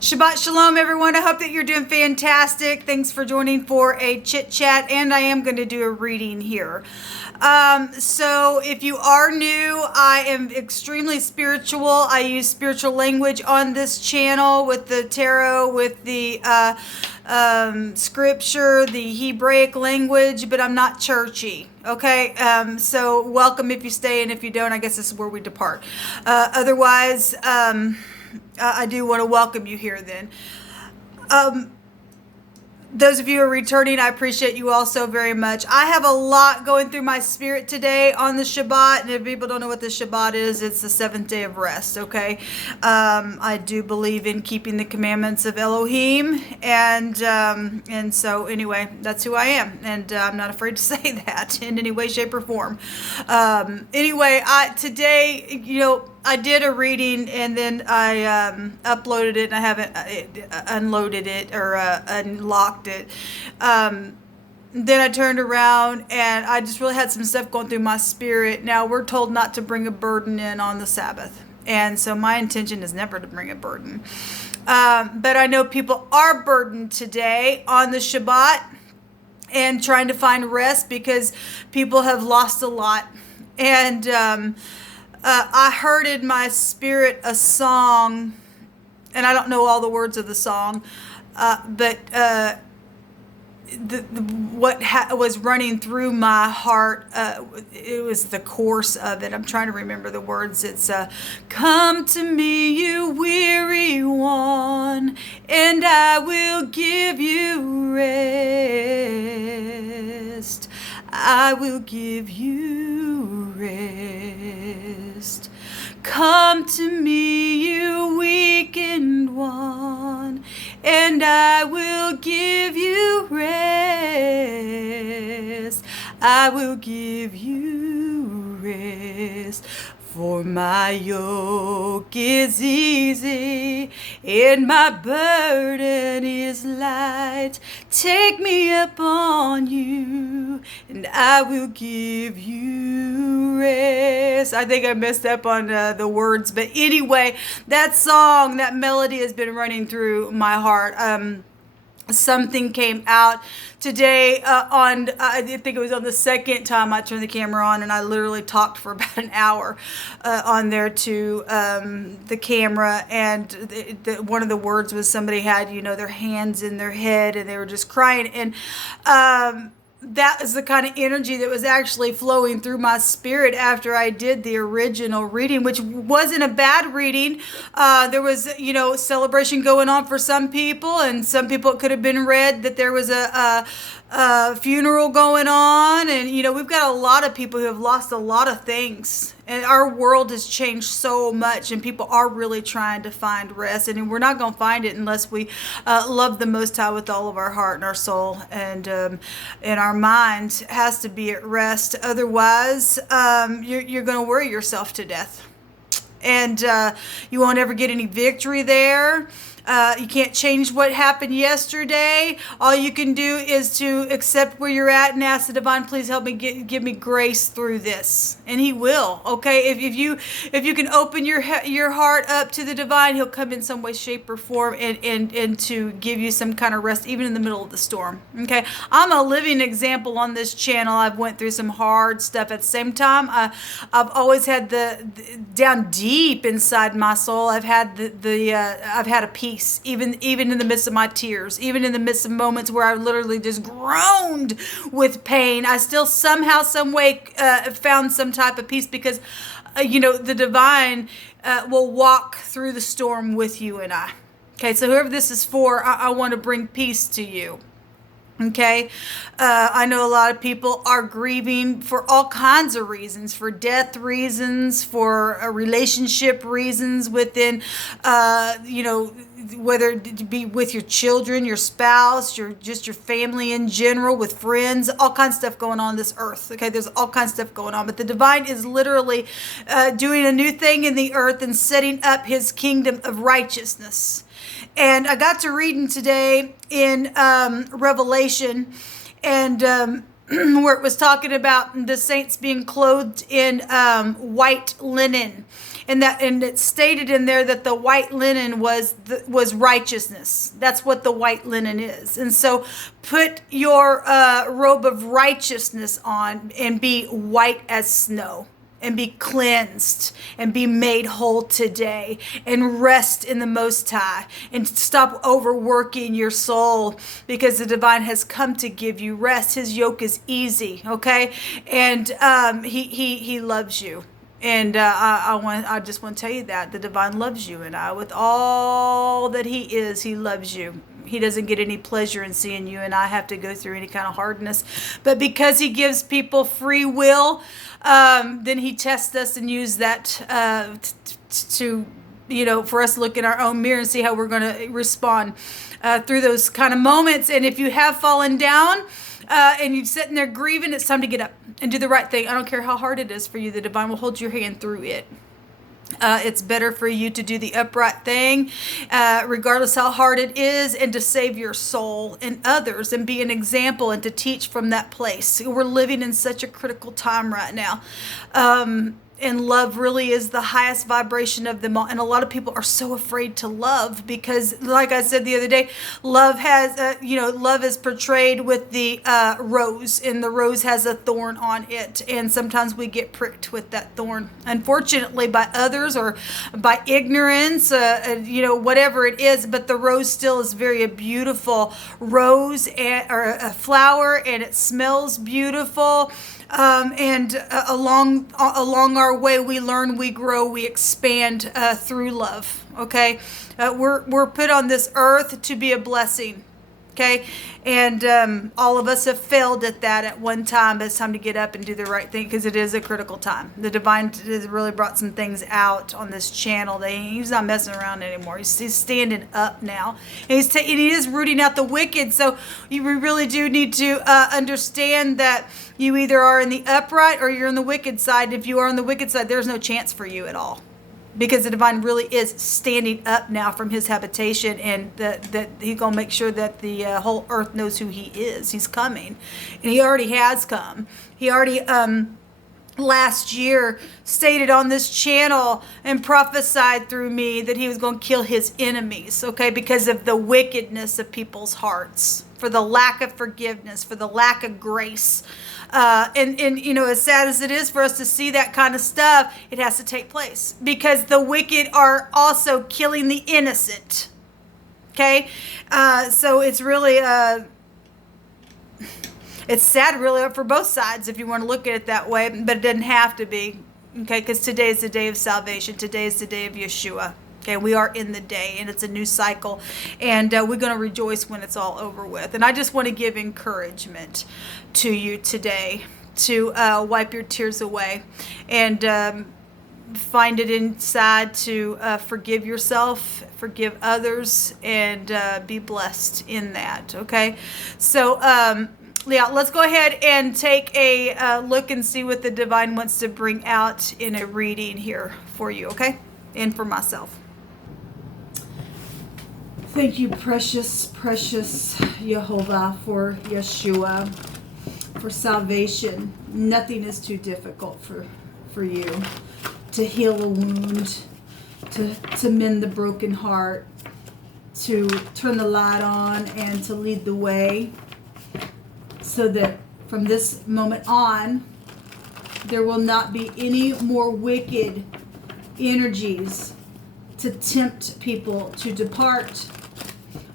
Shabbat Shalom, everyone. I hope that you're doing fantastic. Thanks for joining for a chit chat, and I am going to do a reading here. So if you are new, I am extremely spiritual. I use spiritual language on this channel with the tarot, with the scripture, the Hebraic language, but I'm not churchy. Okay, so welcome if you stay, and if you don't, I guess this is where we depart. Otherwise, I do want to welcome you here then. Those of you who are returning, I appreciate you all so very much. I have a lot going through my spirit today on the Shabbat. And if people don't know what the Shabbat is, it's the seventh day of rest, okay? I do believe in keeping the commandments of Elohim. And so anyway, that's who I am. And I'm not afraid to say that in any way, shape, or form. Anyway, today, I did a reading and then I uploaded it and I haven't unloaded it or unlocked it. Then I turned around and I just really had some stuff going through my spirit. Now we're told not to bring a burden in on the Sabbath. And so my intention is never to bring a burden. But I know people are burdened today on the Shabbat and trying to find rest because people have lost a lot. And I heard in my spirit a song, and I don't know all the words of the song, but what was running through my heart, it was the course of it. I'm trying to remember the words. It's, come to me, you weary one, and I will give you rest. I will give you rest. Come to me, you weakened one, and I will give you rest. I will give you rest. For my yoke is easy and my burden is light. Take me upon you and I will give you rest. I think I messed up on the words, but anyway, that song, that melody has been running through my heart. Something came out today I think it was on the second time I turned the camera on, and I literally talked for about an hour on there to the camera, and one of the words was somebody had, their hands in their head and they were just crying, and that was the kind of energy that was actually flowing through my spirit after I did the original reading, which wasn't a bad reading. There was, celebration going on for some people, and some people it could have been read that there was a funeral going on, and we've got a lot of people who have lost a lot of things, and our world has changed so much, and people are really trying to find rest, and we're not going to find it unless we love the Most High with all of our heart and our soul, and our mind has to be at rest. Otherwise, you're going to worry yourself to death, and you won't ever get any victory there. You can't change what happened yesterday. All you can do is to accept where you're at and ask the divine, please help me give me grace through this. And he will, okay? If you can open your heart up to the divine, he'll come in some way, shape, or form and to give you some kind of rest, even in the middle of the storm, okay? I'm a living example on this channel. I've went through some hard stuff. At the same time, I've always had the down deep inside my soul, I've had I've had a peace. Even in the midst of my tears, even in the midst of moments where I literally just groaned with pain, I still somehow, some way found some type of peace because, the divine will walk through the storm with you and I. Okay, so whoever this is for, I want to bring peace to you. Okay, I know a lot of people are grieving for all kinds of reasons, for death reasons, for relationship reasons within, whether it be with your children, your spouse, your family in general, with friends, all kinds of stuff going on this earth. Okay, there's all kinds of stuff going on, but the divine is literally doing a new thing in the earth and setting up his kingdom of righteousness. And I got to reading today in Revelation, and where it was talking about the saints being clothed in white linen. and it's stated in there that the white linen was righteousness. That's what the white linen is. And so put your robe of righteousness on and be white as snow, and be cleansed and be made whole today, and rest in the Most High, and stop overworking your soul, because the divine has come to give you rest. His yoke is easy, okay? And he loves you. And I just want to tell you that the divine loves you, and with all that he is, he loves you. He doesn't get any pleasure in seeing you and I have to go through any kind of hardness. But because he gives people free will, then he tests us and uses that to, for us to look in our own mirror and see how we're going to respond through those kind of moments. And if you have fallen down, and you're sitting there grieving, it's time to get up and do the right thing. I don't care how hard it is for you. The divine will hold your hand through it. It's better for you to do the upright thing, regardless how hard it is, and to save your soul and others and be an example and to teach from that place. We're living in such a critical time right now. And love really is the highest vibration of them all. And a lot of people are so afraid to love because, like I said the other day, love has, love is portrayed with the rose, and the rose has a thorn on it. And sometimes we get pricked with that thorn, unfortunately, by others or by ignorance, whatever it is. But the rose still is very a beautiful rose or a flower, and it smells beautiful. And along our way, we learn, we grow, we expand through love. Okay, we're put on this earth to be a blessing. Okay, and all of us have failed at that at one time. But it's time to get up and do the right thing, because it is a critical time. The divine has really brought some things out on this channel. He's not messing around anymore. He's standing up now, and he is rooting out the wicked. So we really do need to understand that you either are in the upright or you're on the wicked side. If you are on the wicked side, there's no chance for you at all, because the divine really is standing up now from his habitation, and that he's going to make sure that the whole earth knows who he is. He's coming, and he already has come. He already last year stated on this channel and prophesied through me that he was going to kill his enemies, okay, because of the wickedness of people's hearts, for the lack of forgiveness, for the lack of grace. And as sad as it is for us to see that kind of stuff, it has to take place, because the wicked are also killing the innocent. Okay, so it's really it's sad, really, for both sides if you want to look at it that way, but it doesn't have to be. Okay, because today is the day of salvation. Today is the day of Yeshua. Okay, we are in the day, and it's a new cycle, and we're going to rejoice when it's all over with. And I just want to give encouragement to you today to wipe your tears away and find it inside to forgive yourself, forgive others, and be blessed in that. Okay, so let's go ahead and take a look and see what the divine wants to bring out in a reading here for you. Okay, and for myself. Thank you, precious, precious Jehovah, for Yeshua, for salvation. Nothing is too difficult for you to heal a wound, to mend the broken heart, to turn the light on, and to lead the way, so that from this moment on, there will not be any more wicked energies to tempt people to depart.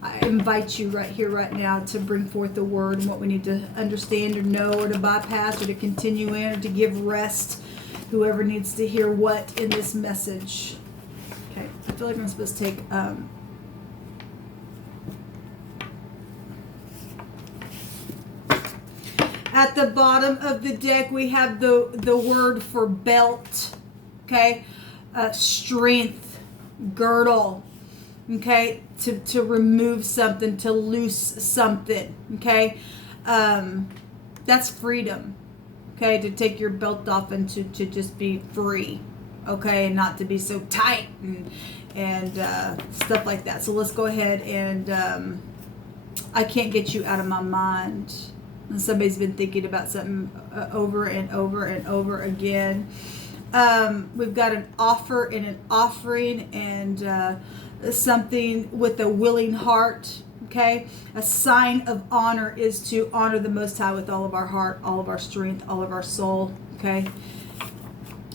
I invite you right here, right now, to bring forth the word and what we need to understand or know, or to bypass, or to continue in, or to give rest. Whoever needs to hear what in this message. Okay, I feel like I'm supposed to take at the bottom of the deck we have the word for belt. Okay, strength, girdle. Okay, to remove something, to loose something. Okay, that's freedom. Okay, to take your belt off and to just be free. Okay, and not to be so tight and stuff like that. So let's go ahead and I can't get you out of my mind. And somebody's been thinking about something over and over and over again. We've got an offer and an offering, and something with a willing heart. Okay, a sign of honor is to honor the Most High with all of our heart, all of our strength, all of our soul. Okay,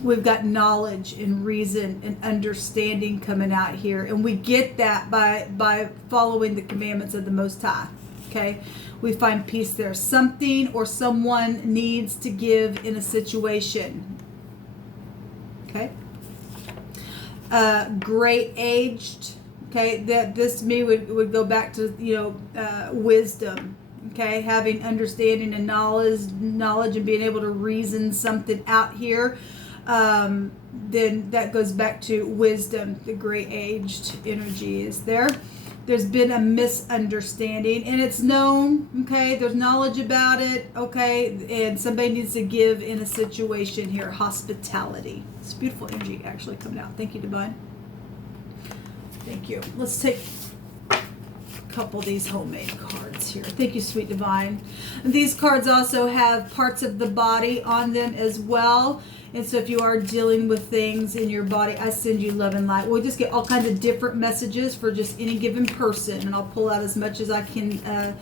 we've got knowledge and reason and understanding coming out here, and we get that by following the commandments of the Most High. Okay, we find peace there. Something or someone needs to give in a situation. Okay, gray aged. Okay, that this to me would go back to, wisdom. Okay, having understanding and knowledge and being able to reason something out here. Then that goes back to wisdom. The gray aged energy is there. There's been a misunderstanding, and it's known. Okay, there's knowledge about it. Okay, and somebody needs to give in a situation here. Hospitality. It's beautiful energy actually coming out. Thank you, Divine. Thank you. Let's take a couple of these homemade cards here. Thank you, Sweet Divine. And these cards also have parts of the body on them as well. And so if you are dealing with things in your body, I send you love and light. We'll just get all kinds of different messages for just any given person. And I'll pull out as much as I can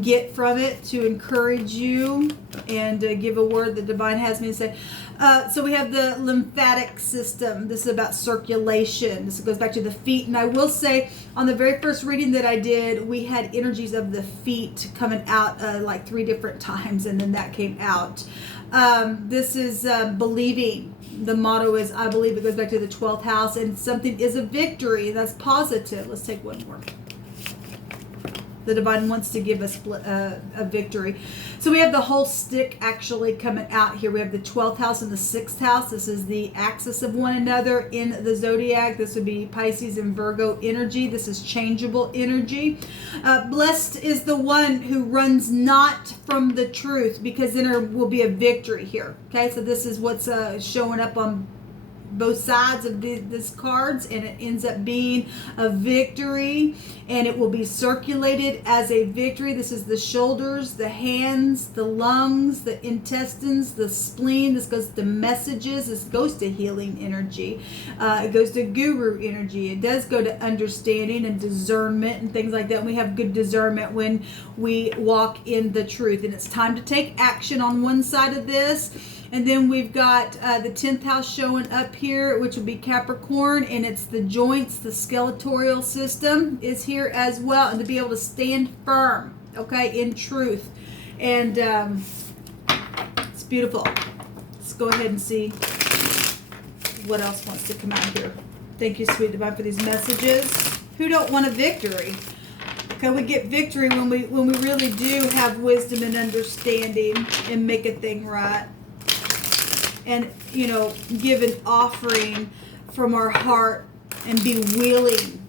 get from it to encourage you and give a word that Divine has me to say. So we have the lymphatic system. This is about circulation. This goes back to the feet. And I will say, on the very first reading that I did, we had energies of the feet coming out like 3 different times, and then that came out. This is believing. The motto is, I believe. It goes back to the 12th house, and something is a victory. That's positive. Let's take one more. The Divine wants to give us a victory. So we have the whole stick actually coming out here. We have the 12th house and the 6th house. This is the axis of one another in the zodiac. This would be Pisces and Virgo energy. This is changeable energy. Blessed is the one who runs not from the truth, because then there will be a victory here. Okay, so this is what's showing up on both sides of these cards, and it ends up being a victory, and it will be circulated as a victory. This is the shoulders, the hands, the lungs, the intestines, the spleen. This goes to messages. This goes to healing energy. It goes to guru energy. It does go to understanding and discernment and things like that. And we have good discernment when we walk in the truth, and it's time to take action on one side of this. And then we've got the 10th house showing up here, which will be Capricorn, and it's the joints, the skeletal system is here as well, and to be able to stand firm, okay, in truth. And it's beautiful. Let's go ahead and see what else wants to come out here. Thank you, Sweet Divine, for these messages. Who don't want a victory? Okay, we get victory when we really do have wisdom and understanding and make a thing right. And, give an offering from our heart and be willing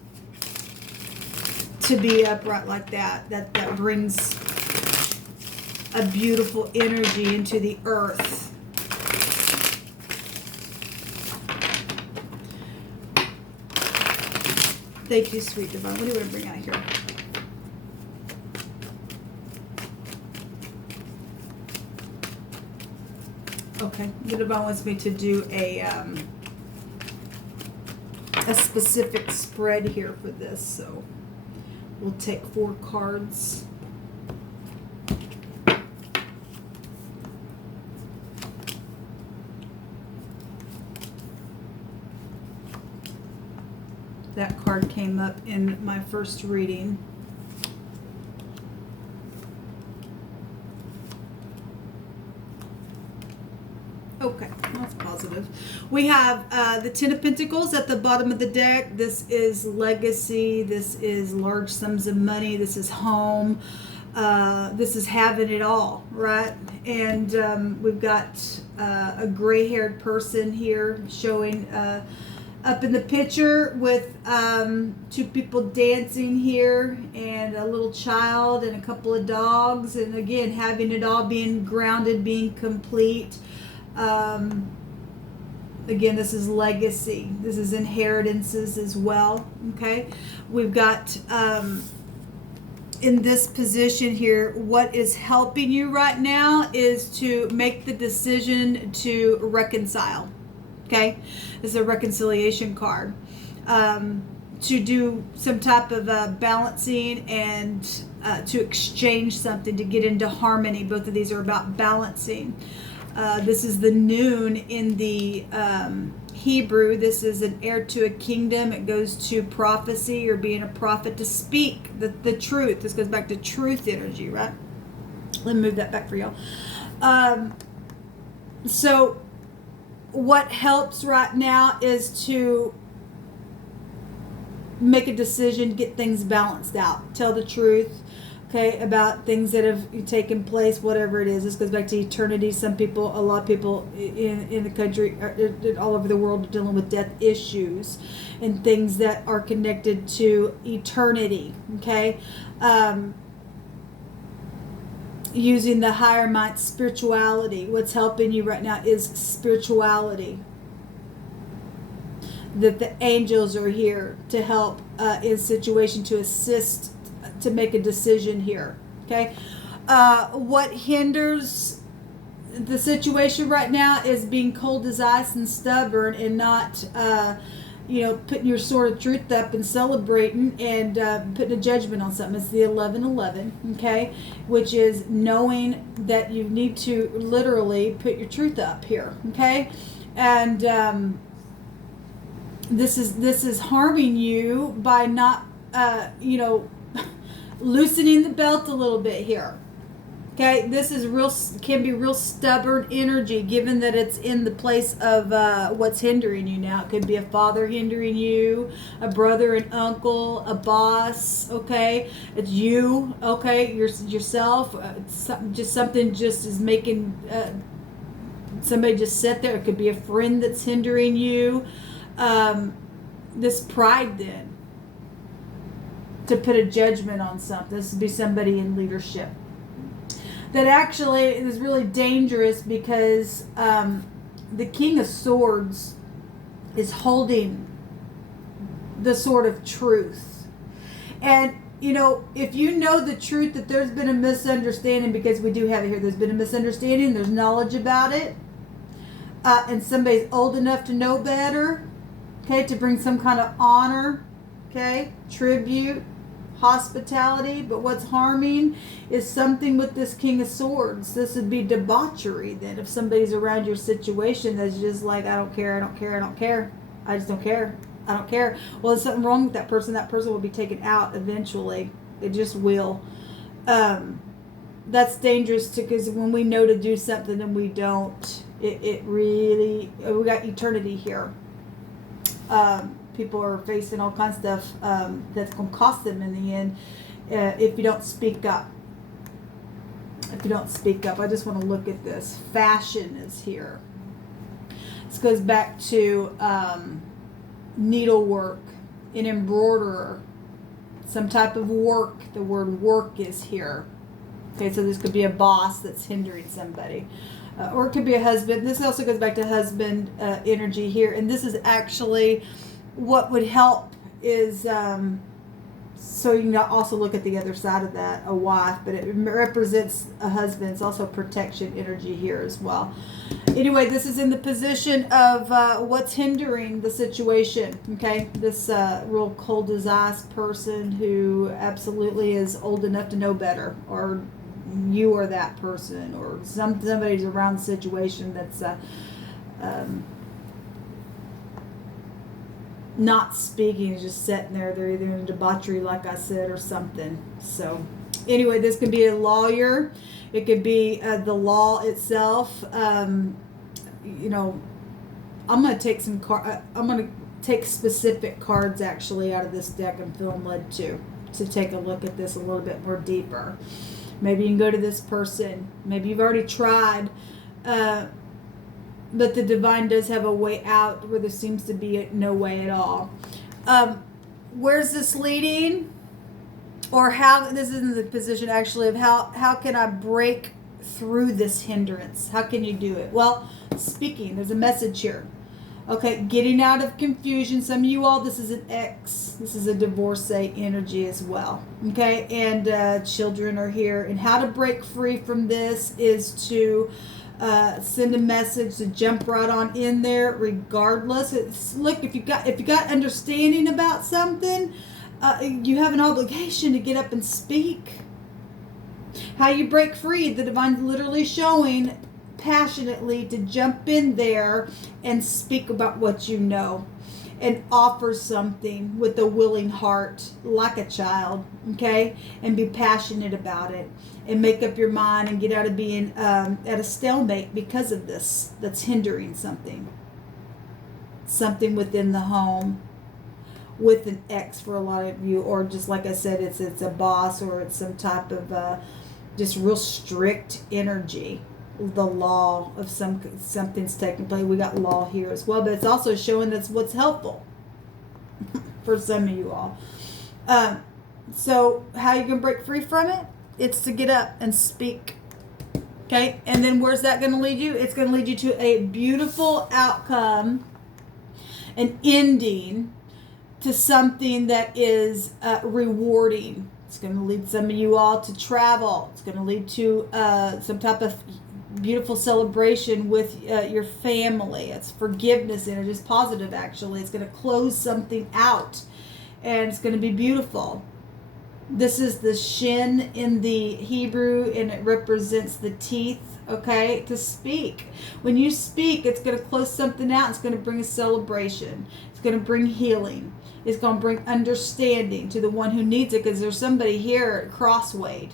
to be upright like that. That brings a beautiful energy into the earth. Thank you, Sweet Divine. What do you want to bring out here? Okay, the Divine wants me to do a specific spread here for this, so we'll take 4 cards. That card came up in my first reading. Okay, that's positive. We have the 10 of Pentacles at the bottom of the deck. This is legacy. This is large sums of money. This is home. This is having it all, right? And we've got a gray-haired person here showing up in the picture with 2 people dancing here, and a little child and a couple of dogs. And again, having it all, being grounded, being complete. Again, this is legacy. This is inheritances as well. Okay, we've got in this position here, what is helping you right now is to make the decision to reconcile. Okay, this is a reconciliation card. To do some type of balancing and to exchange something, to get into harmony. Both of these are about balancing. This is the noon in the Hebrew. This is an heir to a kingdom. It goes to prophecy or being a prophet, to speak the truth. This goes back to truth energy, right? Let me move that back for y'all. So what helps right now is to make a decision, get things balanced out, tell the truth, okay, about things that have taken place, whatever it is. This goes back to eternity. Some people, a lot of people in the country, all over the world, are dealing with death issues and things that are connected to eternity, okay? Using the higher mind, spirituality. What's helping you right now is spirituality. That the angels are here to help in situation, to assist, to make a decision here. Okay, what hinders the situation right now is being cold as ice and stubborn, and not putting your sword of truth up and celebrating and putting a judgment on something. It's the 11:11, okay, which is knowing that you need to literally put your truth up here, okay, and this is harming you by not loosening the belt a little bit here. Okay, this is can be real stubborn energy, given that it's in the place of what's hindering you now. It could be a father hindering you, a brother, an uncle, a boss. Okay, it's you. Okay, yourself. Something just is making somebody just sit there. It could be a friend that's hindering you. This pride then, to put a judgment on something. This would be somebody in leadership. That actually is really dangerous, because the King of Swords is holding the sword of truth. And, if you know the truth that there's been a misunderstanding, because we do have it here, there's been a misunderstanding, there's knowledge about it, and somebody's old enough to know better, okay, to bring some kind of honor, okay, tribute, hospitality. But what's harming is something with this King of Swords. This would be debauchery then, if somebody's around your situation that's just like, I don't care, I don't care, I don't care, I just don't care, I don't care. Well, there's something wrong with that person. That person will be taken out eventually. It just will. That's dangerous too, because when we know to do something and we don't, it really, we got eternity here. People are facing all kinds of stuff that's going to cost them in the end if you don't speak up. If you don't speak up. I just want to look at this. Fashion is here. This goes back to needlework, an embroiderer, some type of work. The word work is here. Okay, so this could be a boss that's hindering somebody. Or it could be a husband. This also goes back to husband energy here. And this is actually what would help is, so you can also look at the other side of that, a wife, but it represents a husband. It's also protection energy here as well. Anyway, this is in the position of what's hindering the situation, okay? This real cold as ice person who absolutely is old enough to know better, or you are that person, or somebody's around the situation that's not speaking, is just sitting there. They're either in debauchery, like I said, or something. So anyway, this could be a lawyer. It could be the law itself. I'm going to take some I'm going to take specific cards actually out of this deck. I'm feeling led to take a look at this a little bit more deeper. Maybe you can go to this person. Maybe you've already tried, but the divine does have a way out where there seems to be no way at all. Where's this leading? Or how, this is in the position actually of how can I break through this hindrance? How can you do it? Well, speaking, there's a message here. Okay, getting out of confusion. Some of you all, this is an X. This is a divorcee energy as well. Okay, and children are here. And how to break free from this is to send a message to jump right on in there, regardless. Look, if you got understanding about something, you have an obligation to get up and speak. How you break free? The divine's literally showing passionately to jump in there and speak about what you know, and offer something with a willing heart, like a child, okay? And be passionate about it, and make up your mind and get out of being at a stalemate because of this that's hindering something within the home, with an ex for a lot of you, or just like I said, it's a boss, or it's some type of just real strict energy. The law of something's taking place. We got law here as well, but it's also showing that's what's helpful for some of you all. So how you can break free from it? It's to get up and speak. Okay, and then where's that going to lead you? It's going to lead you to a beautiful outcome, an ending to something that is rewarding. It's going to lead some of you all to travel. It's going to lead to some type of beautiful celebration with your family. It's forgiveness, and it's positive. Actually, it's going to close something out, and it's going to be beautiful. This is the shin in the Hebrew, and it represents the teeth. Okay, to speak. When you speak, it's going to close something out. It's going to bring a celebration. It's going to bring healing. It's going to bring understanding to the one who needs it, because there's somebody here crosswayed.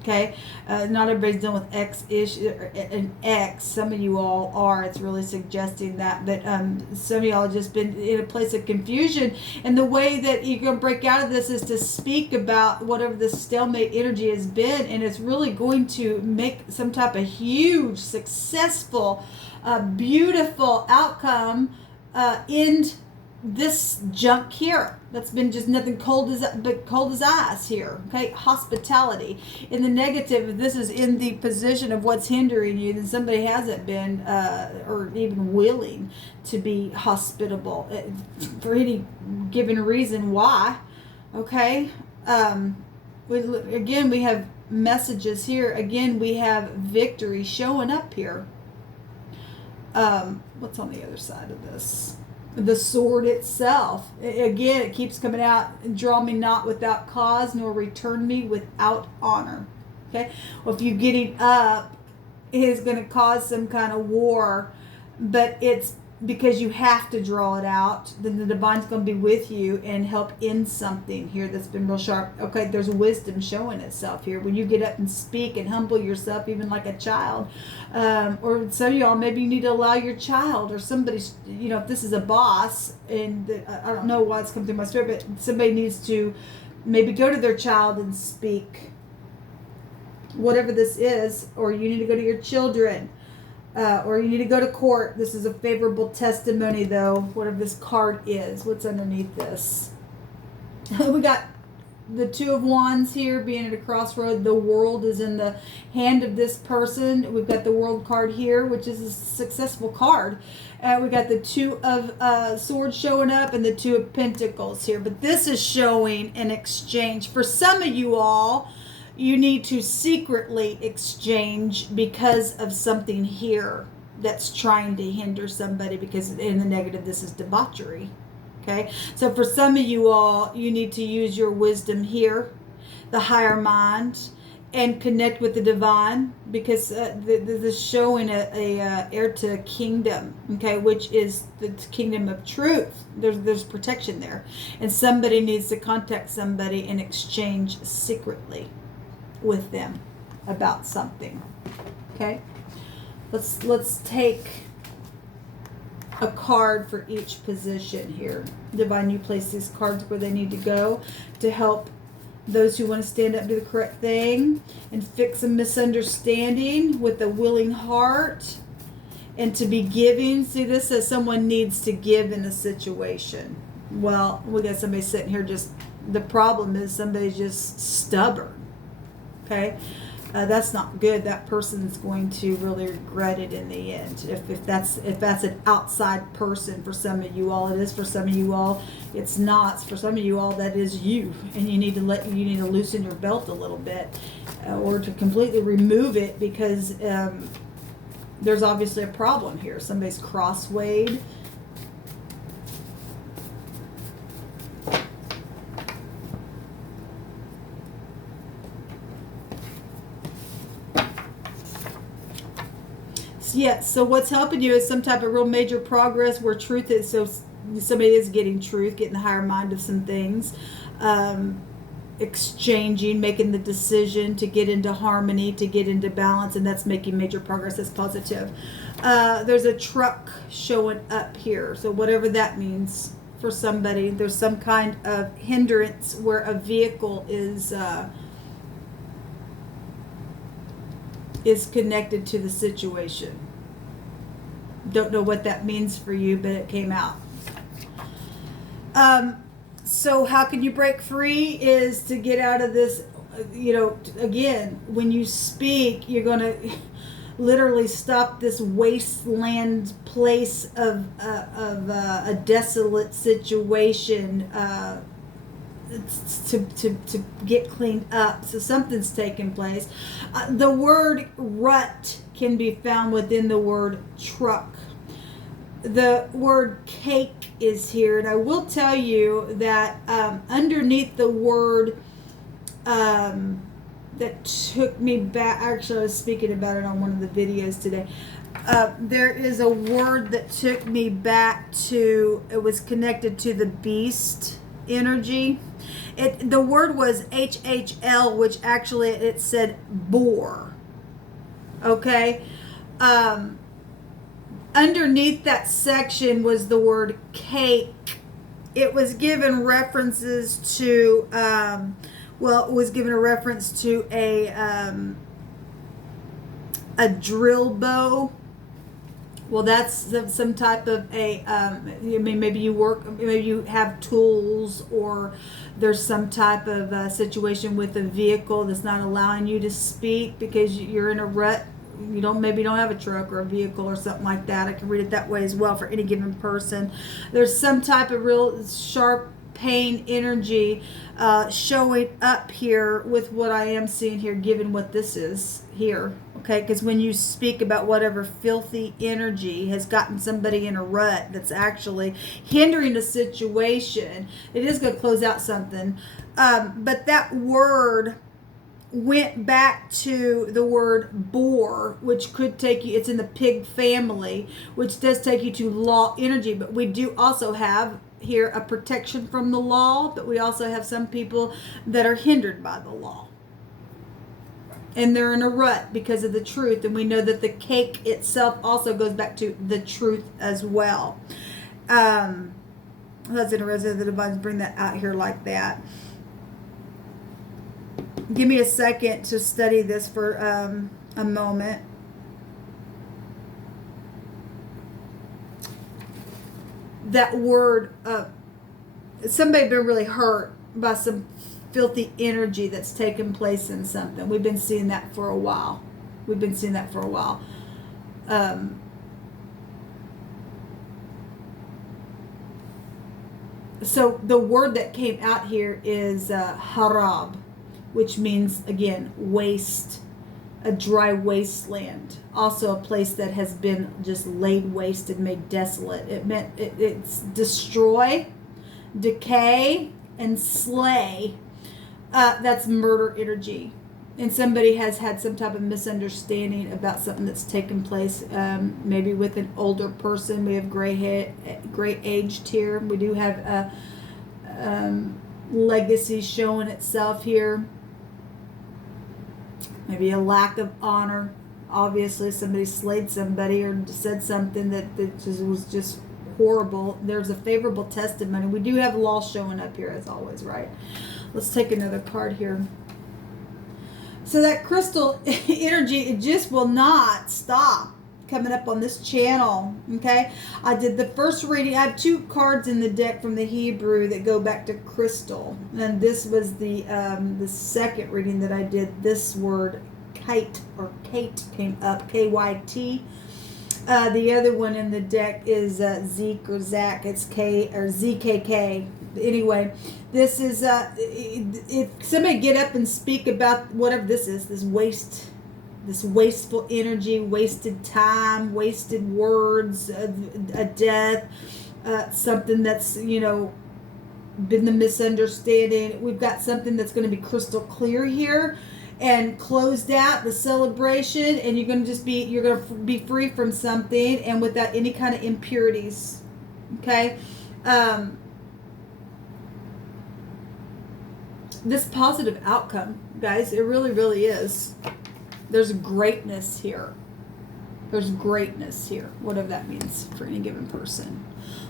Okay, not everybody's done with an ex. Some of you all are. It's really suggesting that. But some of y'all have just been in a place of confusion. And the way that you're going to break out of this is to speak about whatever this stalemate energy has been. And it's really going to make some type of huge, successful, beautiful outcome in this junk here that's been just nothing cold as ice here. Okay, hospitality. In the negative, this is in the position of what's hindering you, then somebody hasn't been or even willing to be hospitable for any given reason why. Okay, we have messages here. Again, we have victory showing up here. What's on the other side of this? The sword itself. Again, it keeps coming out. Draw me not without cause, nor return me without honor. Okay? Well, if you getting up is going to cause some kind of war, but it's because you have to draw it out, then the divine's going to be with you and help end something here that's been real sharp. Okay, there's wisdom showing itself here. When you get up and speak and humble yourself, even like a child, or some of y'all, maybe you need to allow your child or somebody, if this is a boss, and I don't know why it's come through my spirit, but somebody needs to maybe go to their child and speak, whatever this is, or you need to go to your children. Or you need to go to court. This is a favorable testimony, though, whatever this card is. What's underneath this? We got the Two of Wands here being at a crossroad. The world is in the hand of this person. We've got the World card here, which is a successful card. We got the Two of Swords showing up and the Two of Pentacles here. But this is showing an exchange. For some of you all, you need to secretly exchange because of something here that's trying to hinder somebody, because in the negative, this is debauchery. Okay, so for some of you all, you need to use your wisdom here, the higher mind, and connect with the divine, because this is showing a heir to a kingdom, okay, which is the kingdom of truth. There's protection there, and somebody needs to contact somebody and exchange secretly with them about something. Okay, let's take a card for each position here. Divine, you place these cards where they need to go to help those who want to stand up and do the correct thing and fix a misunderstanding with a willing heart, and to be giving. See, this says someone needs to give in a situation. Well, we got somebody sitting here, just the problem is somebody's just stubborn. Okay, that's not good. That person's going to really regret it in the end. If that's an outside person for some of you all, it is for some of you all. It's not for some of you all. That is you, and you need to loosen your belt a little bit, or to completely remove it, because there's obviously a problem here. Somebody's crosswayed. Yes, so what's helping you is some type of real major progress where truth is, so somebody is getting truth, getting the higher mind of some things, exchanging, making the decision to get into harmony, to get into balance, and that's making major progress. That's positive. There's a truck showing up here, so whatever that means for somebody, there's some kind of hindrance where a vehicle is connected to the situation. Don't know what that means for you, but it came out. So how can you break free is to get out of this, again, when you speak, you're going to literally stop this wasteland place of a desolate situation, to get cleaned up. So something's taking place. The word rut can be found within the word truck. The word cake is here, and I will tell you that underneath the word that took me back, actually I was speaking about it on one of the videos today, there is a word that took me back to, it was connected to the beast energy. The word was HHL, which actually it said boar. Okay. Underneath that section was the word cake. It was given references to, it was given a reference to a drill bow. Well, that's some type of maybe you have tools, or there's some type of situation with a vehicle that's not allowing you to speak because you're in a rut. You don't have a truck or a vehicle or something like that. I can read it that way as well for any given person. There's some type of real sharp pain energy showing up here with what I am seeing here, given what this is here. Okay, because when you speak about whatever filthy energy has gotten somebody in a rut that's actually hindering a situation, it is going to close out something. But that word went back to the word boar, which could take you, it's in the pig family, which does take you to law energy. But we do also have here a protection from the law, but we also have some people that are hindered by the law. And they're in a rut because of the truth. And we know that the cake itself also goes back to the truth as well. That's interesting. The divines bring that out here like that. Give me a second to study this for a moment. That word, somebody been really hurt by some filthy energy that's taken place in something. We've been seeing that for a while. So the word that came out here is harab, which means, again, waste, a dry wasteland. Also a place that has been just laid waste and made desolate. It meant it's destroy, decay, and slay. That's murder energy. And somebody has had some type of misunderstanding about something that's taken place, maybe with an older person. We have gray aged here. We do have legacy showing itself here. Maybe a lack of honor. Obviously, somebody slayed somebody or said something that was just horrible. There's a favorable testimony. We do have law showing up here as always, right? Let's take another card here. So that crystal energy, it just will not stop coming up on this channel. Okay, I did the first reading. I have 2 cards in the deck from the Hebrew that go back to crystal, and this was the second reading that I did. This word Kite or Kate came up, K-Y-T. The other one in the deck is Zeke or Zach. It's K or ZKK. Anyway, this is if somebody get up and speak about whatever this is, this wasteful energy, wasted time, wasted words, a death, something that's, you know, been the misunderstanding. We've got something that's going to be crystal clear here and closed out the celebration, and you're going to be free from something and without any kind of impurities. Okay. This positive outcome, guys, it really, really is. There's greatness here. There's greatness here, whatever that means for any given person.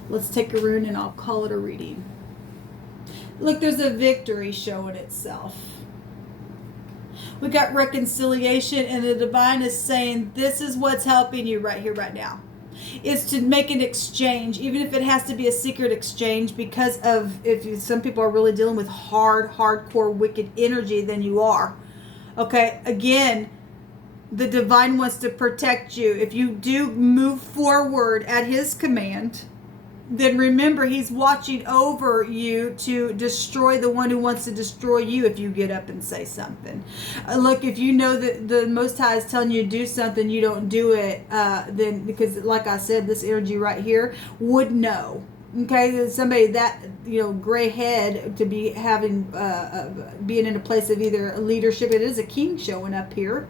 Let's take a rune and I'll call it a reading. Look, there's a victory showing itself. We got reconciliation, and the divine is saying this is what's helping you right here, right now. Is to make an exchange, even if it has to be a secret exchange, because of some people are really dealing with hardcore wicked energy, then you are. Okay, again, the divine wants to protect you. If you do move forward at his command, then remember he's watching over you to destroy the one who wants to destroy you if you get up and say something. Look, if you know that the Most High is telling you to do something, you don't do it, then, because like I said, this energy right here would know. Okay, somebody that, you know, gray head to be having, being in a place of either leadership. It is a king showing up here.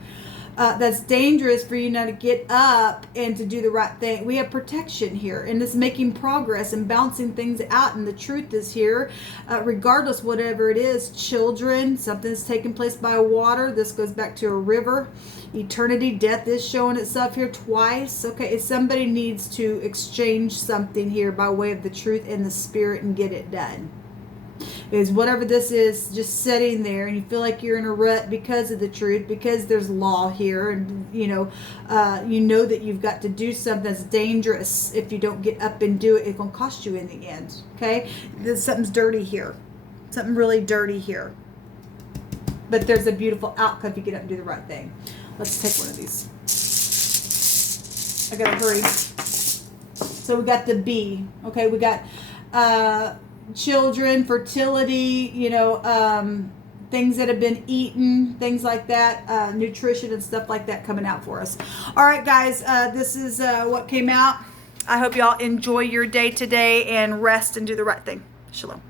That's dangerous for you now to get up and to do the right thing. We have protection here, and it's making progress and bouncing things out, and the truth is here, regardless whatever it is. Children, something's taking place by water. This goes back to a river. Eternity, death is showing itself here twice. Okay, if somebody needs to exchange something here by way of the truth and the spirit and get it done. Is whatever this is just sitting there, and you feel like you're in a rut because of the truth, because there's law here, and you know that you've got to do something that's dangerous. If you don't get up and do it, it's going to cost you in the end. Okay, something's dirty here, something really dirty here, but there's a beautiful outcome if you get up and do the right thing. Let's take one of these. I gotta hurry. So we got the B. Okay, we got children, fertility, things that have been eaten, things like that, nutrition and stuff like that coming out for us. All right, guys, this is what came out. I hope y'all enjoy your day today and rest and do the right thing. Shalom.